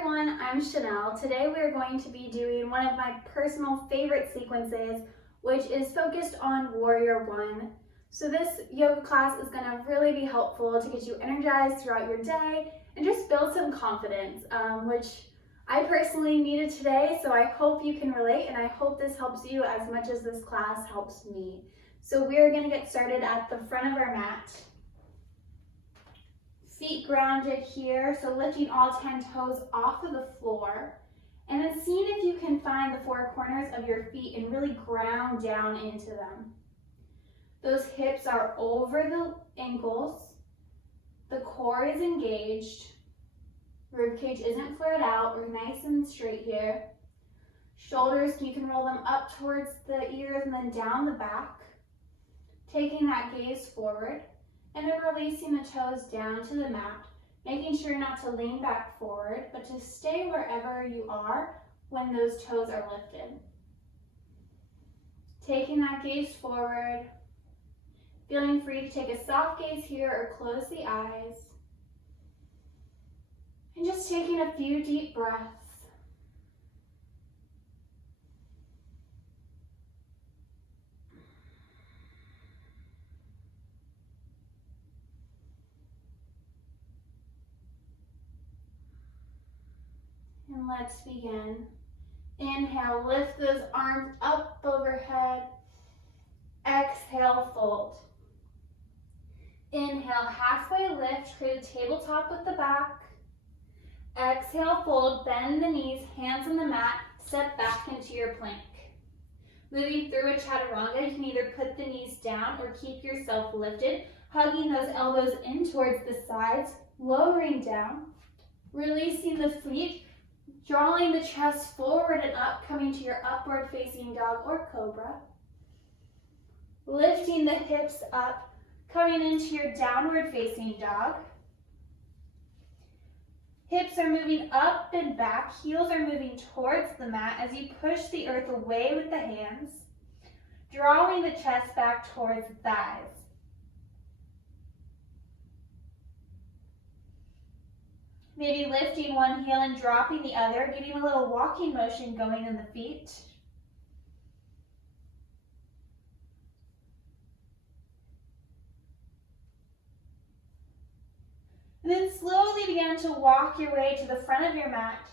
everyone, I'm Chanel. Today we're going to be doing one of my personal favorite sequences, which is focused on Warrior One. So this yoga class is going to really be helpful to get you energized throughout your day and just build some confidence, which I personally needed today, so I hope you can relate and I hope this helps you as much as this class helps me. So we're going to get started at the front of our mat. Feet grounded here, so lifting all 10 toes off of the floor, and then seeing if you can find the four corners of your feet and really ground down into them. Those hips are over the ankles, the core is engaged, ribcage isn't flared out, we're nice and straight here. Shoulders, you can roll them up towards the ears and then down the back, taking that gaze forward. And then releasing the toes down to the mat, making sure not to lean back forward, but to stay wherever you are when those toes are lifted. Taking that gaze forward, feeling free to take a soft gaze here or close the eyes. And just taking a few deep breaths. And let's begin. Inhale, lift those arms up overhead. Exhale, fold. Inhale, halfway lift, create a tabletop with the back. Exhale, fold, bend the knees, hands on the mat, step back into your plank. Moving through a chaturanga, you can either put the knees down or keep yourself lifted, hugging those elbows in towards the sides, lowering down, releasing the feet, drawing the chest forward and up, coming to your upward facing dog or cobra. Lifting the hips up, coming into your downward facing dog. Hips are moving up and back, heels are moving towards the mat as you push the earth away with the hands, drawing the chest back towards the thighs. Maybe lifting one heel and dropping the other, getting a little walking motion going in the feet. And then slowly begin to walk your way to the front of your mat,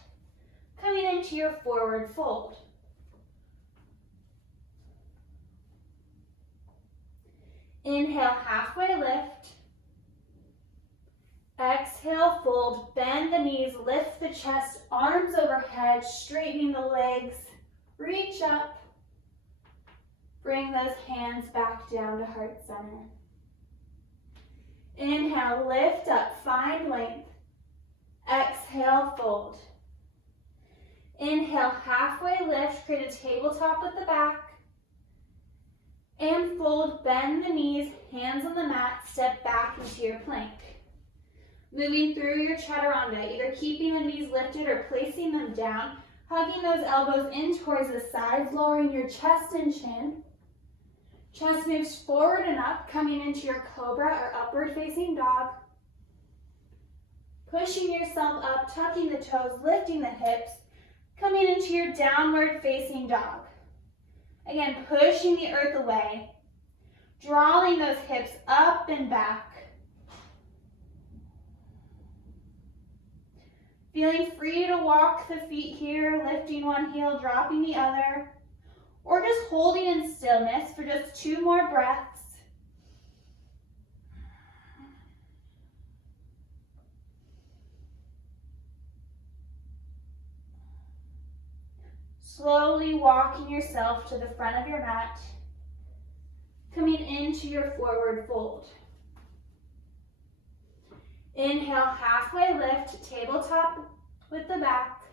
coming into your forward fold. Inhale, halfway lift. Exhale, fold, bend the knees, lift the chest, arms overhead, straightening the legs, reach up, bring those hands back down to heart center. Inhale, lift up, find length. Exhale, fold. Inhale, halfway lift, create a tabletop at the back. And fold, bend the knees, hands on the mat, step back into your plank. Moving through your chaturanga, either keeping the knees lifted or placing them down, hugging those elbows in towards the sides, lowering your chest and chin. Chest moves forward and up, coming into your cobra or upward facing dog. Pushing yourself up, tucking the toes, lifting the hips, coming into your downward facing dog. Again, pushing the earth away, drawing those hips up and back. Feeling free to walk the feet here, lifting one heel, dropping the other, or just holding in stillness for just 2 more breaths. Slowly walking yourself to the front of your mat, coming into your forward fold. Inhale, halfway lift, tabletop with the back.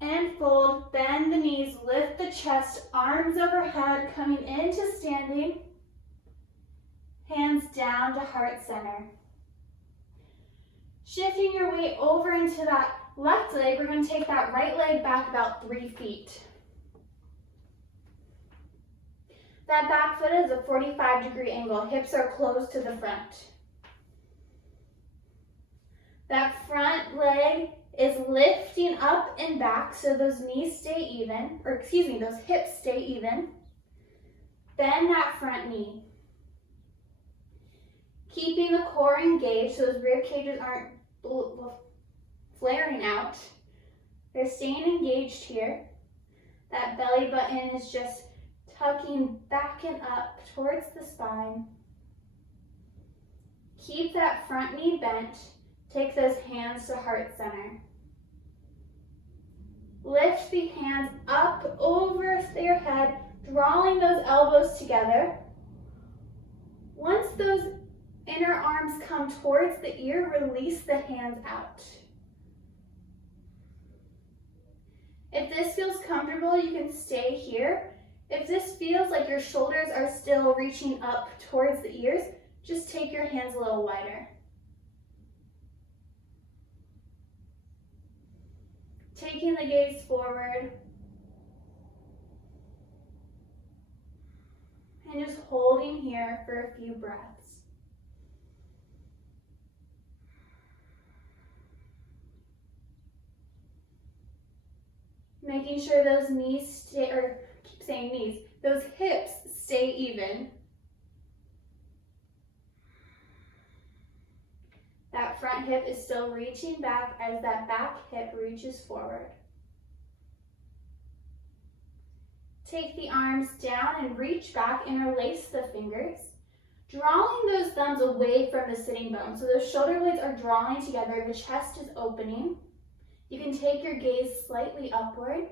And fold, bend the knees, lift the chest, arms overhead, coming into standing. Hands down to heart center. Shifting your weight over into that left leg, we're going to take that right leg back about 3 feet. That back foot is a 45-degree angle. Hips are close to the front. That front leg is lifting up and back so those knees stay even, or excuse me, those hips stay even. Bend that front knee. Keeping the core engaged so those rib cages aren't flaring out. They're staying engaged here. That belly button is just tucking back and up towards the spine. Keep that front knee bent. Take those hands to heart center. Lift the hands up over your head, drawing those elbows together. Once those inner arms come towards the ear, release the hands out. If this feels comfortable, you can stay here. If this feels like your shoulders are still reaching up towards the ears, just take your hands a little wider. Taking the gaze forward. And just holding here for a few breaths. Making sure those knees stay, or keep saying knees, those hips stay even. That front hip is still reaching back as that back hip reaches forward. Take the arms down and reach back, interlace the fingers, drawing those thumbs away from the sitting bone. So those shoulder blades are drawing together, the chest is opening. You can take your gaze slightly upward.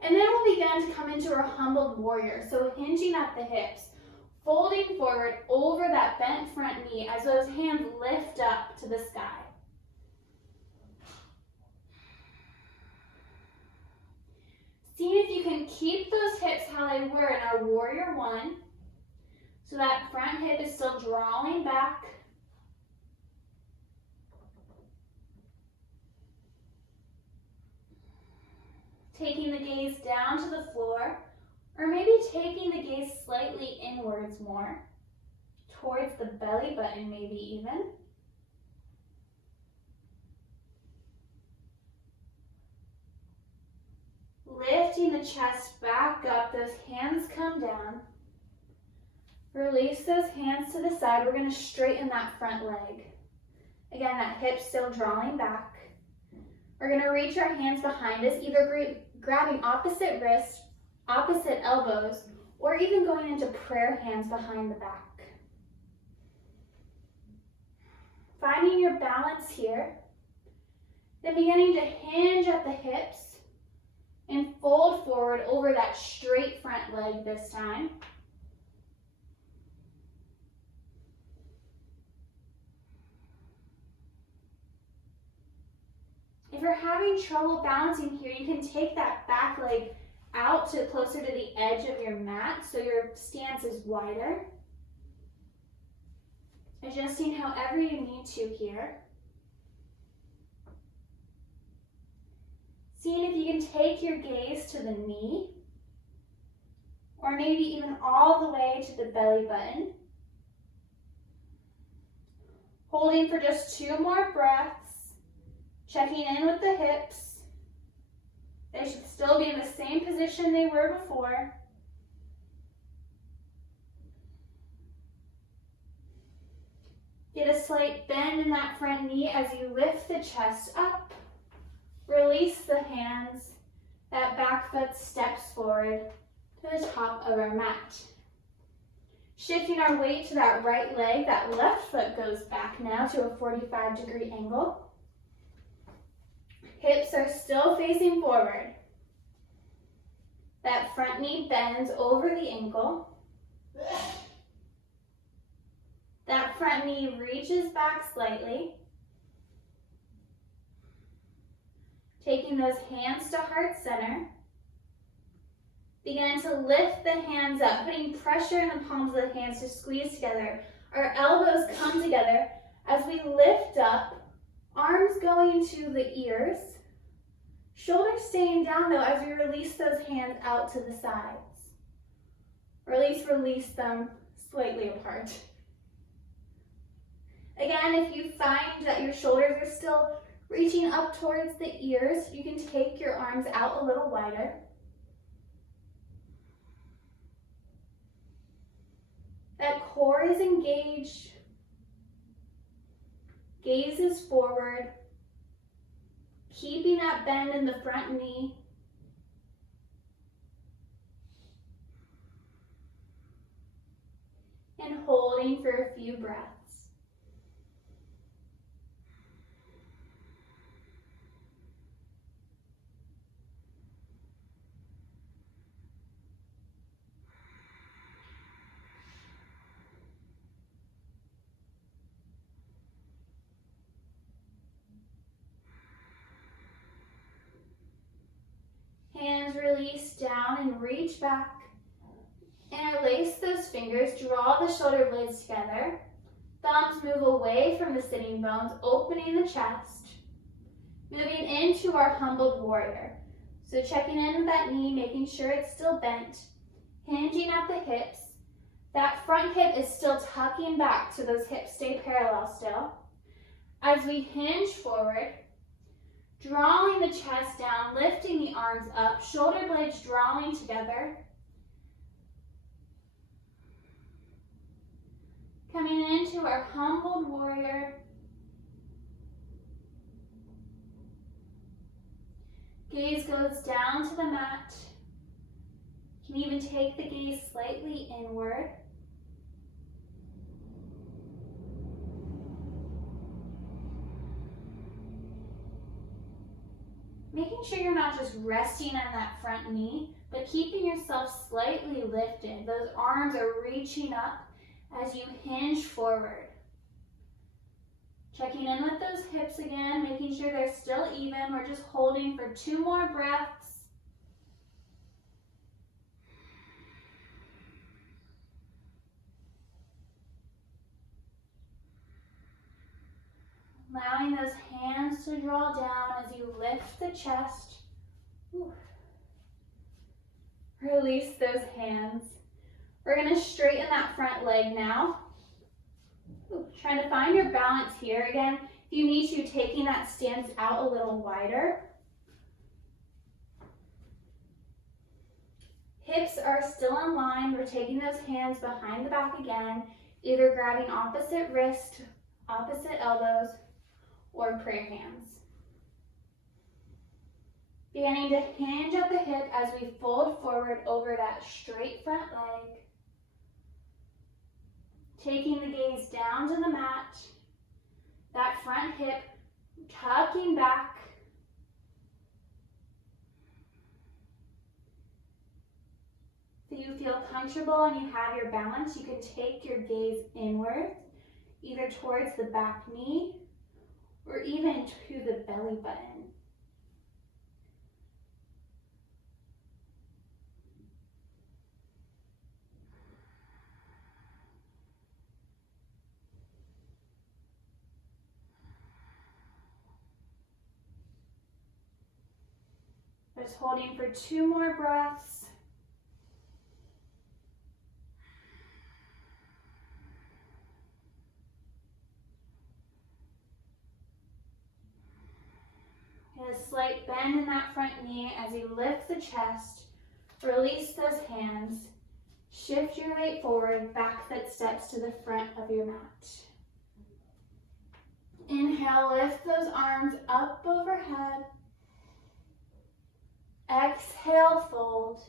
And then we'll begin to come into our humbled warrior. So hinging at the hips, folding forward over that bent front knee as those hands lift up to the sky. See if you can keep those hips how they were in our warrior one. So that front hip is still drawing back. Taking the gaze down to the floor, or maybe taking the gaze slightly inwards more, towards the belly button maybe even. Lifting the chest back up, those hands come down. Release those hands to the side. We're going to straighten that front leg. Again, that hip still drawing back. We're going to reach our hands behind us, either grabbing opposite wrists, opposite elbows, or even going into prayer hands behind the back. Finding your balance here. Then beginning to hinge at the hips and fold forward over that straight front leg this time. If you're having trouble balancing here, you can take that back leg out to closer to the edge of your mat so your stance is wider. Adjusting however you need to here. Seeing if you can take your gaze to the knee, or maybe even all the way to the belly button. Holding for just 2 more breaths. Checking in with the hips. They should still be in the same position they were before. Get a slight bend in that front knee as you lift the chest up. Release the hands. That back foot steps forward to the top of our mat. Shifting our weight to that right leg, that left foot goes back now to a 45-degree angle. Hips are still facing forward. That front knee bends over the ankle. That front knee reaches back slightly. Taking those hands to heart center. Begin to lift the hands up, putting pressure in the palms of the hands to squeeze together. Our elbows come together as we lift up. Arms going to the ears. Shoulders staying down though as we release those hands out to the sides. Or at least release them slightly apart. Again, if you find that your shoulders are still reaching up towards the ears, you can take your arms out a little wider. That core is engaged. Gaze is forward. Keeping that bend in the front knee. And holding for a few breaths. Hands release down and reach back. Interlace those fingers, draw the shoulder blades together. Thumbs move away from the sitting bones, opening the chest. Moving into our humbled warrior. So checking in with that knee, making sure it's still bent. Hinging at the hips. That front hip is still tucking back so those hips stay parallel still. As we hinge forward, drawing the chest down, lifting the arms up, shoulder blades drawing together. Coming into our humbled warrior. Gaze goes down to the mat. You can even take the gaze slightly inward. Making sure you're not just resting on that front knee, but keeping yourself slightly lifted. Those arms are reaching up as you hinge forward. Checking in with those hips again, making sure they're still even. We're just holding for 2 more breaths. Allowing those hands to draw down as you lift the chest. Ooh. Release those hands. We're going to straighten that front leg now. Ooh. Trying to find your balance here. Again, if you need to, taking that stance out a little wider. Hips are still in line. We're taking those hands behind the back again, either grabbing opposite wrist, opposite elbows, or prayer hands. Beginning to hinge at the hip as we fold forward over that straight front leg. Taking the gaze down to the mat. That front hip tucking back. If you feel comfortable and you have your balance, you can take your gaze inward, either towards the back knee or even to the belly button. Just holding for 2 more breaths. Get a slight bend in that front knee as you lift the chest. Release those hands. Shift your weight forward, back foot steps to the front of your mat. Inhale, lift those arms up overhead. Exhale, fold.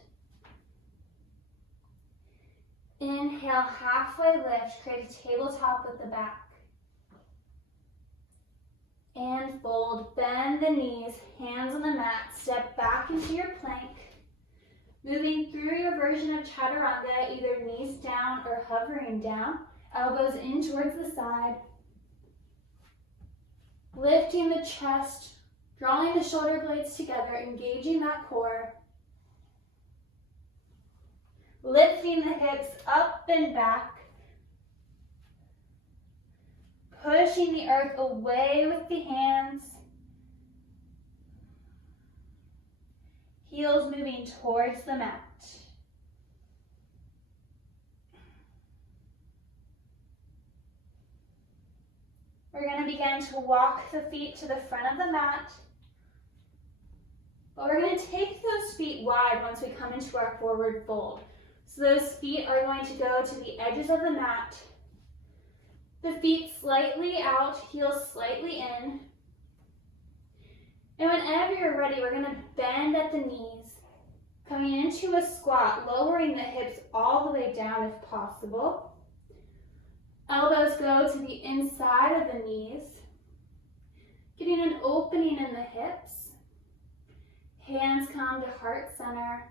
Inhale, halfway lift, create a tabletop with the back. And fold, bend the knees, hands on the mat, step back into your plank. Moving through your version of chaturanga, either knees down or hovering down, elbows in towards the side. Lifting the chest, drawing the shoulder blades together, engaging that core. Lifting the hips up and back. Pushing the earth away with the hands. Heels moving towards the mat. We're going to begin to walk the feet to the front of the mat. But we're going to take those feet wide once we come into our forward fold. So those feet are going to go to the edges of the mat. The feet slightly out, heels slightly in. And whenever you're ready, we're going to bend at the knees, coming into a squat, lowering the hips all the way down if possible. Elbows go to the inside of the knees, getting an opening in the hips. Hands come to heart center.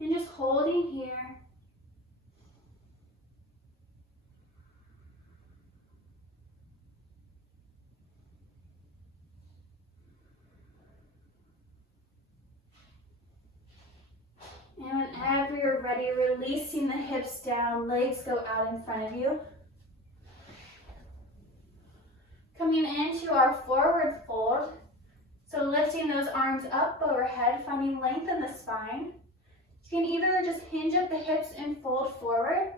And just holding here. And whenever you're ready, releasing the hips down, legs go out in front of you. Coming into our forward fold, so lifting those arms up overhead, finding length in the spine. You can either just hinge at the hips and fold forward,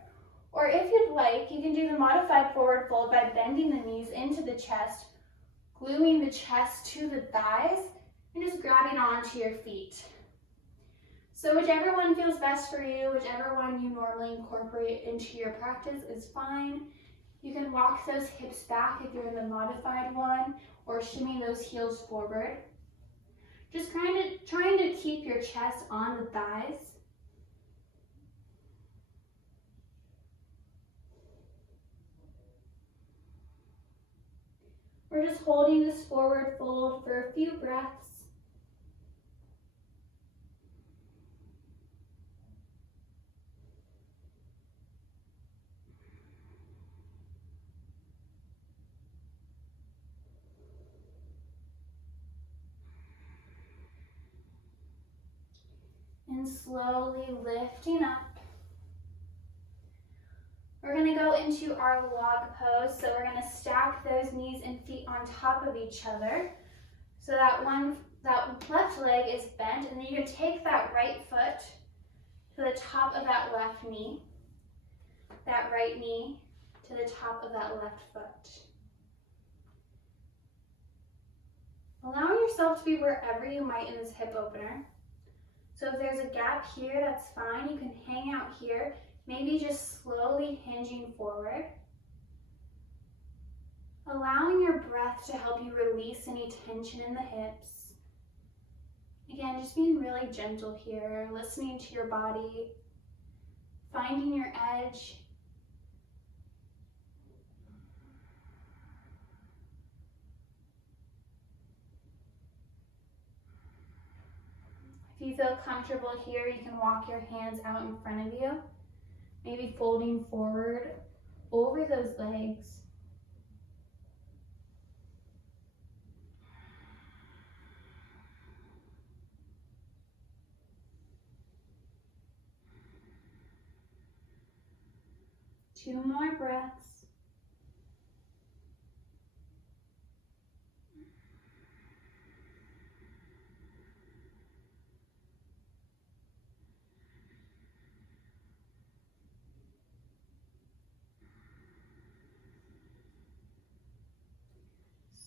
or if you'd like, you can do the modified forward fold by bending the knees into the chest, gluing the chest to the thighs, and just grabbing onto your feet. So whichever one feels best for you, whichever one you normally incorporate into your practice is fine. You can walk those hips back if you're in the modified one, or shimmy those heels forward. Just trying to keep your chest on the thighs. We're just holding this forward fold for a few breaths. And slowly lifting up. We're going to go into our log pose. So we're going to stack those knees and feet on top of each other. So that left leg is bent, and then you can take that right foot to the top of that left knee, that right knee to the top of that left foot. Allowing yourself to be wherever you might in this hip opener. So if there's a gap here, that's fine. You can hang out here, maybe just slowly hinging forward. Allowing your breath to help you release any tension in the hips. Again, just being really gentle here, listening to your body, finding your edge. If you feel comfortable here, you can walk your hands out in front of you, maybe folding forward over those legs. Two more breaths.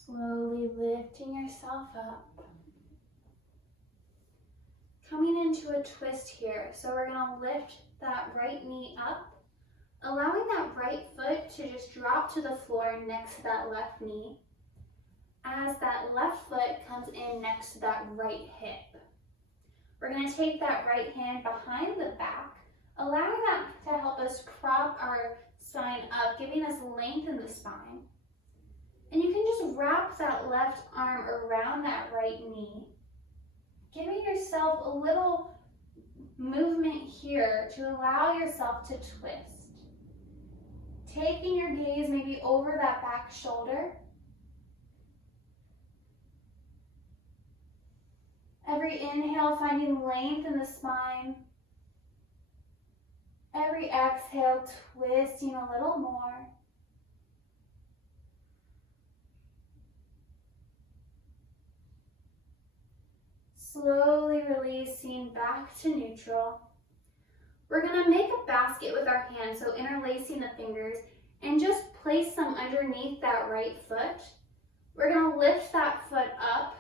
Slowly lifting yourself up. Coming into a twist here. So we're going to lift that right knee up, allowing that right foot to just drop to the floor next to that left knee as that left foot comes in next to that right hip. We're going to take that right hand behind the back, allowing that to help us prop our spine up, giving us length in the spine. And you can just wrap that left arm around that right knee, giving yourself a little movement here to allow yourself to twist. Taking your gaze maybe over that back shoulder. Every inhale, finding length in the spine. Every exhale, twisting a little more. Slowly releasing back to neutral. We're going to make a basket with our hands, so interlacing the fingers, and just place them underneath that right foot. We're going to lift that foot up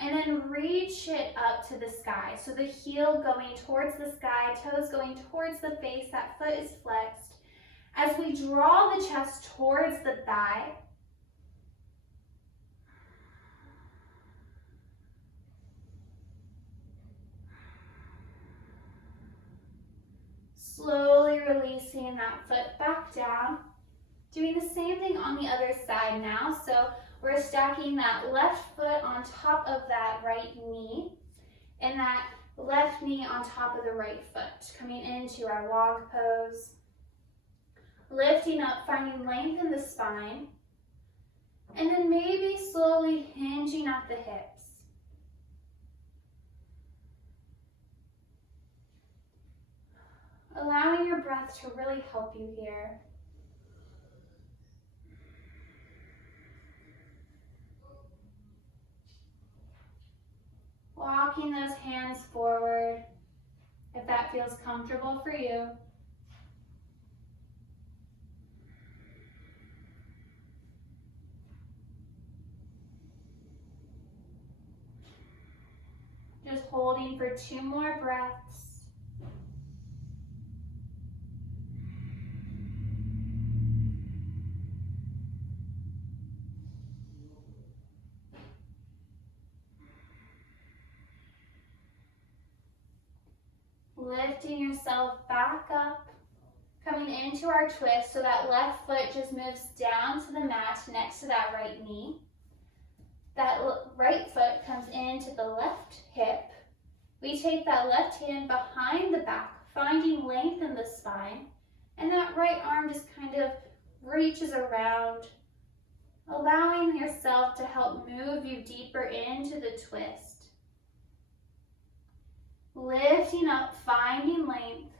and then reach it up to the sky. So the heel going towards the sky, toes going towards the face, that foot is flexed. As we draw the chest towards the thigh, slowly releasing that foot back down. Doing the same thing on the other side now. So we're stacking that left foot on top of that right knee and that left knee on top of the right foot. Coming into our log pose. Lifting up, finding length in the spine. And then maybe slowly hinging at the hips. Allowing your breath to really help you here. Walking those hands forward, if that feels comfortable for you. Just holding for 2 more breaths. Lifting yourself back up, coming into our twist, so that left foot just moves down to the mat next to that right knee. That right foot comes into the left hip. We take that left hand behind the back, finding length in the spine, and that right arm just kind of reaches around, allowing yourself to help move you deeper into the twist. Lifting up, finding length,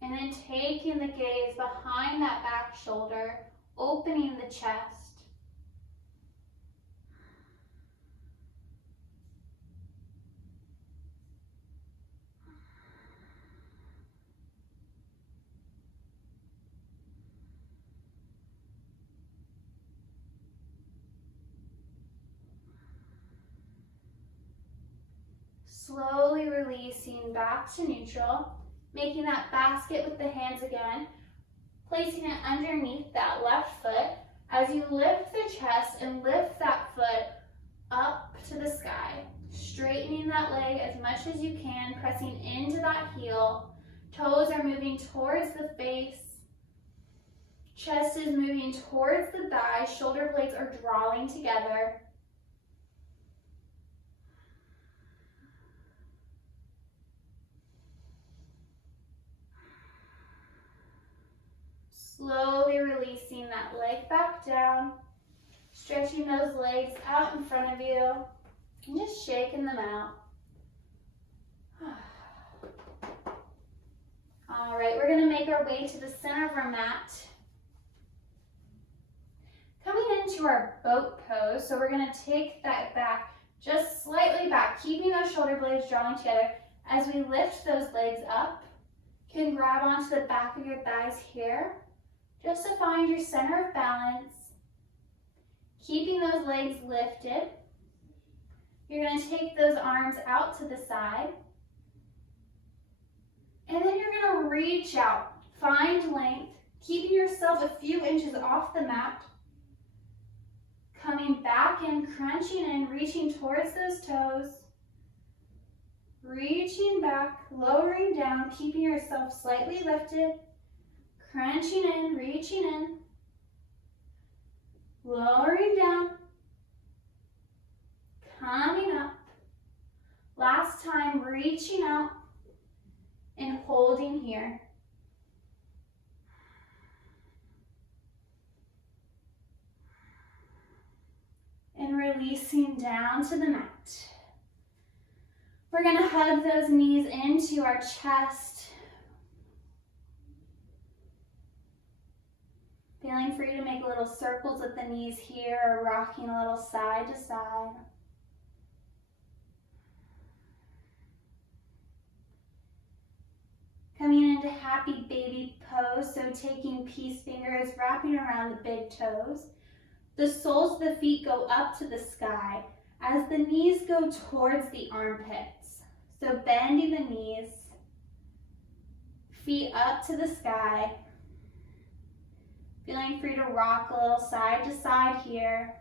and then taking the gaze behind that back shoulder, opening the chest. Slowly releasing back to neutral, making that basket with the hands again, placing it underneath that left foot as you lift the chest and lift that foot up to the sky, straightening that leg as much as you can, pressing into that heel. Toes are moving towards the face. Chest is moving towards the thighs. Shoulder blades are drawing together. Slowly releasing that leg back down, stretching those legs out in front of you, and just shaking them out. All right, we're gonna make our way to the center of our mat. Coming into our boat pose, so we're gonna take that back, just slightly back, keeping those shoulder blades drawing together. As we lift those legs up, you can grab onto the back of your thighs here, just to find your center of balance. Keeping those legs lifted. You're going to take those arms out to the side. And then you're going to reach out. Find length, keeping yourself a few inches off the mat. Coming back in, crunching in, reaching towards those toes. Reaching back, lowering down, keeping yourself slightly lifted. Crunching in, reaching in, lowering down, coming up. Last time, reaching out and holding here. And releasing down to the mat. We're going to hug those knees into our chest. Feeling free to make little circles with the knees here or rocking a little side to side. Coming into happy baby pose, so taking peace fingers, wrapping around the big toes. The soles of the feet go up to the sky as the knees go towards the armpits. So bending the knees, feet up to the sky. Feeling free to rock a little side to side here.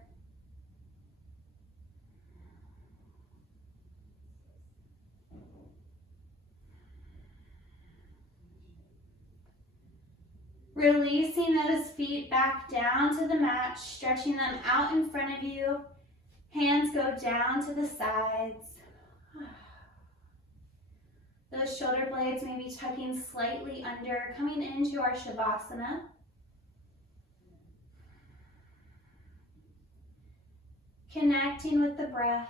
Releasing those feet back down to the mat, stretching them out in front of you. Hands go down to the sides. Those shoulder blades may be tucking slightly under, coming into our Shavasana. Connecting with the breath.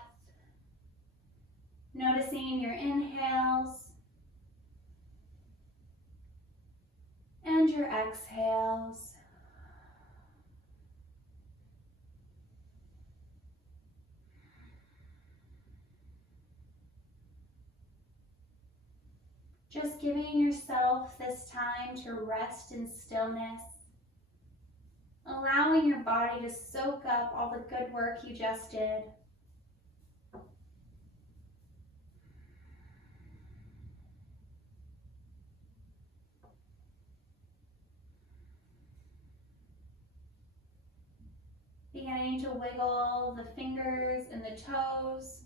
Noticing your inhales and your exhales. Just giving yourself this time to rest in stillness, allowing your body to soak up all the good work you just did. Beginning to wiggle the fingers and the toes.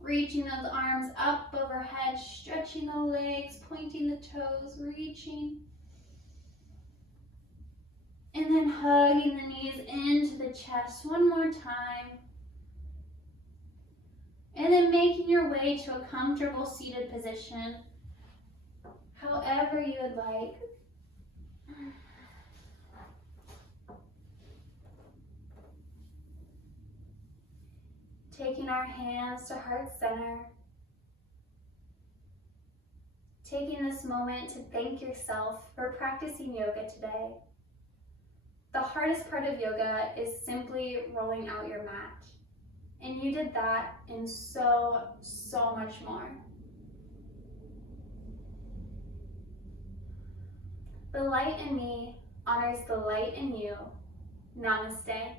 Reaching those arms up overhead, stretching the legs, pointing the toes, reaching. And then hugging the knees into the chest one more time. And then making your way to a comfortable seated position, however you would like. Taking our hands to heart center. Taking this moment to thank yourself for practicing yoga today. The hardest part of yoga is simply rolling out your mat. And you did that and so much more. The light in me honors the light in you. Namaste.